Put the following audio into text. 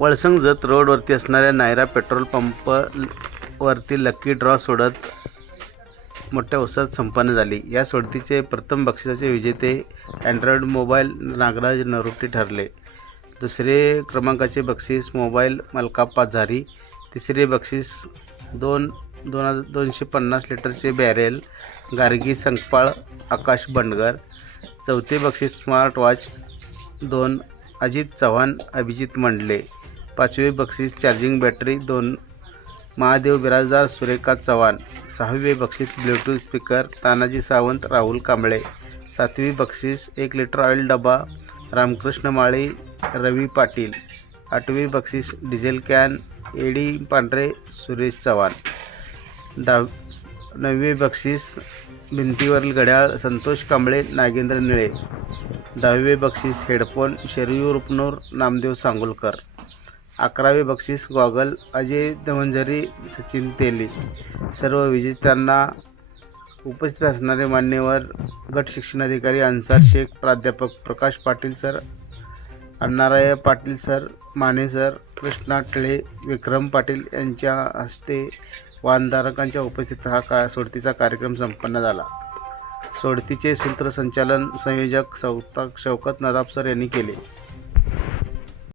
वळसंगजत रोडवरती असणाऱ्या नायरा पेट्रोल पंपवरती लकी ड्रॉ सोडत मोठ्या उत्साहात संपन्न झाली. या सोडतीचे प्रथम बक्षिसाचे विजेते अँड्रॉइड मोबाईल नागराज नरोटी ठरले. दुसरे क्रमांकाचे बक्षीस मोबाईल मलकाप्पा झारी तिसरे बक्षीस दोन दोन हजार दोनशे पन्नास लिटरचे बॅरेल गार्गी संकपाळ आकाश बंडगर. चौथे बक्षीस स्मार्ट वॉच दोन अजित चव्हाण अभिजित मंडले. पाचवे बक्षीस चार्जिंग बॅटरी दोन महादेव बिराजदार सुरेखा चव्हाण. सहावे बक्षीस ब्लूटूथ स्पीकर तानाजी सावंत राहुल कांबळे. सातवी बक्षीस एक लिटर ऑइल डबा रामकृष्ण माळी रवी पाटील. आठवी बक्षीस डिझेल कॅन एडी पांढरे सुरेश चव्हाण. दहा नववे बक्षीस भिंतीवरील घड्याळ संतोष कांबळे नागेंद्र निळे. दहावे बक्षीस हेडफोन शरयू रुपनूर नामदेव सांगोलकर. अकरावे बक्षीस गॉगल अजय दवंजरी सचिन तेली. सर्व विजेत्यांना उपस्थित असणारे मान्यवर गट शिक्षणाधिकारी अन्सार शेख प्राध्यापक Prakash Patil sir Annarai Patil sir Mane sir Krishna Tile Vikram Patil यांच्या हस्ते वाहनधारकांच्या उपस्थित हा का सोडतीचा कार्यक्रम संपन्न झाला. सोडतीचे सूत्रसंचालन संयोजक सौता शौकत नदाब सर यांनी केले.